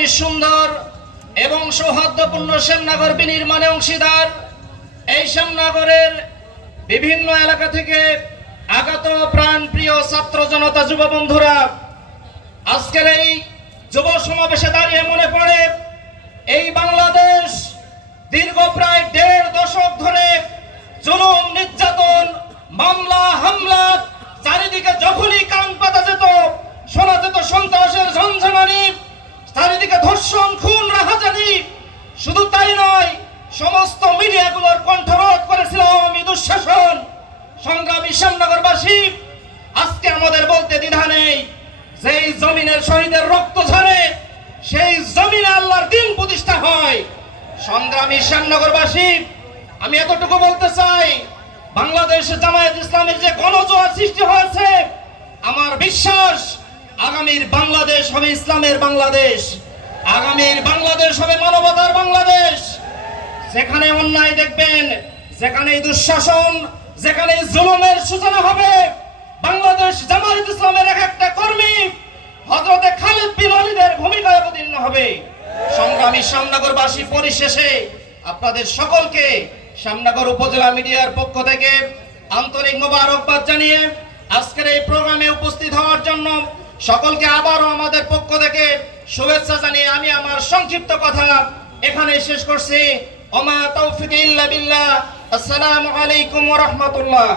আগামী সুন্দর এবং সৌহার্দ্যপূর্ণ শ্যামনগর বিনির্মাণে অংশীদার। এই শ্যামনগরের বিভিন্ন এলাকা থেকে আগত প্রাণ প্রিয় ছাত্র জনতা যুব বন্ধুরা, আজকের এই যুব সমাবেশে দাঁড়িয়ে মনে পড়ে, এই বাংলাদেশ চারিদিকে ধর্ষণ, খুন, রাহাজানি। শুধু তাই নয়, সমস্ত মিডিয়াগুলোর কণ্ঠরোধ করেছিল আওয়ামী দুঃশাসন। সংগ্রামী শ্যামনগরবাসী, আজকে আমাদের বলতে দ্বিধা নেই, যেই জমিনের শহীদের রক্ত ঝরে, সেই জমিনে আল্লাহর দিন প্রতিষ্ঠা হয়। সংগ্রামী শ্যামনগরবাসী, আমি এতটুকু বলতে চাই, বাংলাদেশ জামায়াত ইসলামের যে গণজোয়ার সৃষ্টি হয়েছে, আমার বিশ্বাস, আগামীর বাংলাদেশ হবে ইসলামের বাংলাদেশ। আগামীর বাংলাদেশ হবে মানবতার বাংলাদেশ। যেখানে অন্যায় দেখবেন যেখানে দুঃশাসন যেখানে জুলুমের সূচনা হবে, বাংলাদেশ জামায়াত ইসলামের এক একটা কর্মী হজরতে খালিদ বিন ওয়ালিদের ভূমিকায় অবতীর্ণ হবে। সংগ্রামী শ্যামনগরবাসী পরিশেষে আপনাদের সকলকে শ্যামনগর উপজেলা মিডিয়ার পক্ষ থেকে আন্তরিক মোবারকবাদ জানিয়ে আজকের এই প্রোগ্রামে উপস্থিত হওয়ার জন্য সকলকে আবারও আমাদের পক্ষ থেকে শুভেচ্ছা জানিয়ে আমি আমার সংক্ষিপ্ত কথা এখানে শেষ করছি। ওমা তৌফিক ইল্লা বিল্লাহ। আসসালামু আলাইকুম ওয়া রাহমাতুল্লাহ।